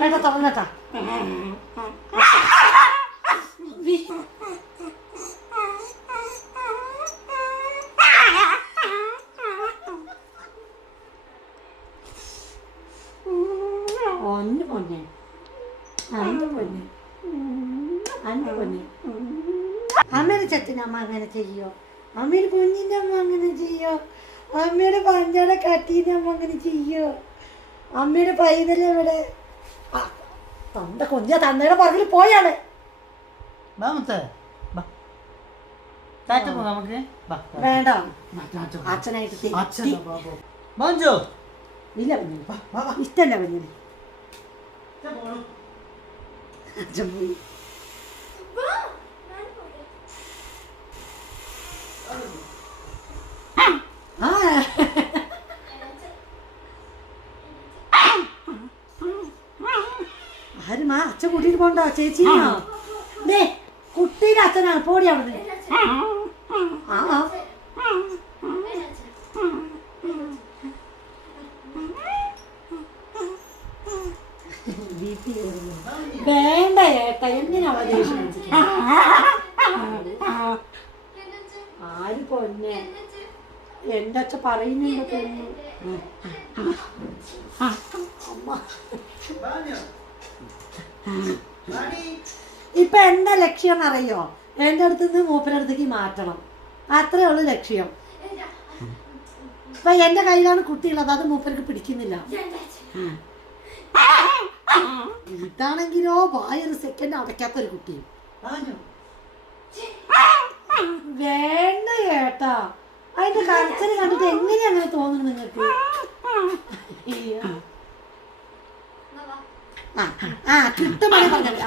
കേട്ടോ തുറന്നട്ടാ ഒന്ന് പൊന്നെ അന്ന് പൊന്നെ അങ്ങനെ ചെയ്യോ? അമ്മയുടെ കുഞ്ഞിന്റെ അമ്മ അങ്ങനെ ചെയ്യോ? അമ്മയുടെ പഞ്ചാട കട്ടീന്റെ അമ്മ അങ്ങനെ ചെയ്യോ? അമ്മയുടെ പൈതൽ ഇവിടെ ആ, തന്റെ കുഞ്ഞ തന്നയുടെ പറകിൽ പോയാണ്. മുത്തേ പോ നമുക്ക്. വേണ്ട. അച്ഛനായിട്ട് ബാബു ബാഞ്ചോ ഇല്ല കുഞ്ഞിന് ഇഷ്ടല്ല കുഞ്ഞിന്. അച്ഛൻ പോയി ആ ആരുമാ അച്ഛൻ കൂട്ടിട്ട് പോണ്ടോ ചേച്ചി ദേ കുട്ടിയുടെ അച്ഛനാണ്. പോടി അവിടെ ആ. വേണ്ട ഏട്ട എന്തിനാ ദേഷ്യം പിടിച്ചിട്ട്? ആര് പൊന്നെ? എന്റെ അച്ഛ പറയുന്നുണ്ട് തോന്നുന്നു ഇപ്പൊ എന്താ ലക്ഷ്യം എന്നറിയോ? എന്റെ അടുത്ത് നിന്ന് മൂപ്പരടുത്തേക്ക് മാറ്റണം. അത്രേ ഉള്ളു ലക്ഷ്യം. ഇപ്പൊ എന്റെ കയ്യിലാണ് കുട്ടിയുള്ളത് അത് മൂപ്പർക്ക് പിടിക്കുന്നില്ല. ഇതാണെങ്കിലോ വായൊരു സെക്കൻഡ് അടയ്ക്കാത്തൊരു കുട്ടി. ബാഞ്ചോ വേണ്ട കേട്ടാ അതിന്റെ കരച്ചിൽ കണ്ടിട്ട് എങ്ങനെയാ അങ്ങനെ തോന്നുന്നു നിങ്ങൾക്ക്? ആ കിട്ടുമ്പോൾ പറഞ്ഞത്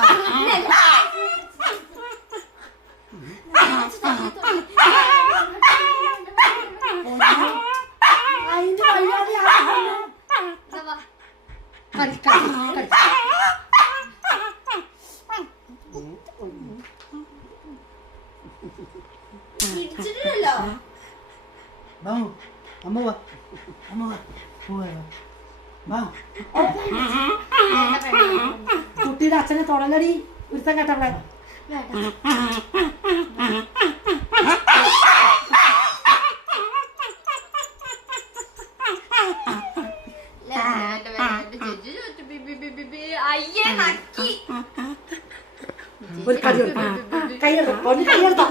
കുട്ടിയുടെ അച്ഛനെ തുടങ്ങടി ഒരുത്തം കേട്ടവിടെ ഒരു കടി കൈയെടുത്തോ ഒന്ന് കൈയെടുത്തോ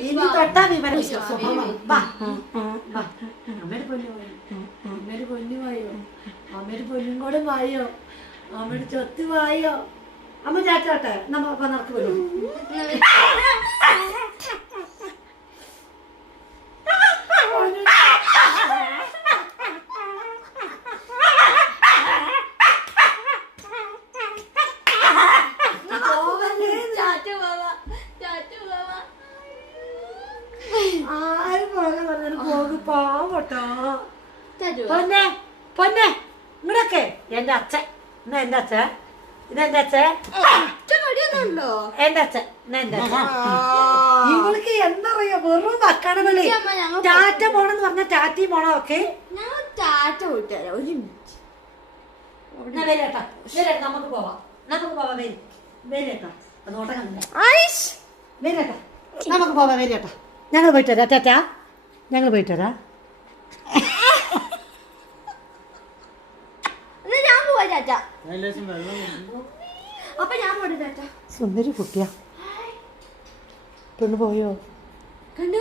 ഇനി തൊട്ടാ വിവരം സ്വഭാവം വാ. വാ അമ്മയുടെ പൊന്നു വായോ? അമ്മയുടെ പൊന്നു വായോ? അമ്മയുടെ പൊന്നും കൂടെ വായോ? അമ്മയുടെ ചൊത്ത് വായോ? അമ്മ ചാറ്റോട്ടെ നമ്മ നടക്ക് വരും ചാറ്റു പോവാ ചാറ്റു പോവാ ആരും പോകാൻ പറഞ്ഞാലും പോകും പാവട്ടോ. പൊന്നെ പൊന്നെ. ഇങ്ങടൊക്കെ. എന്റെ അച്ഛൻ. എന്നാ എന്റെ അച്ഛൻ. ഇതെന്റെ അച്ഛൻ. എന്റെ അച്ഛൻ. എന്നാ എന്റെ അച്ഛൻ. ഇവൾക്ക് എന്തറിയാ? വെറും വക്കാണ് വിളി ടാറ്റ പോണെന്ന് പറഞ്ഞ ടാറ്റി പോണോ ഒക്കെ ഞാൻ ടാറ്റ വിട്ടുതരാം. ഒരു മിനിറ്റ്. എന്നാ വരേട്ടാ വരേട്ടാ നമുക്ക് പോവാം. നമുക്ക് പോവാം. വരി. വരേട്ടാ നോട്ടം കണ്ടില്ല. ഐഷ്! നമുക്ക് പോവാം. വരേട്ടാ ഞങ്ങൾ പോയിട്ട് വരാം ടാറ്റാ. ഞങ്ങൾ പോയിട്ട് വരാം സുന്ദരി കുട്ടിയാ. പെണ്ണു പോയോ? കണ്ടു?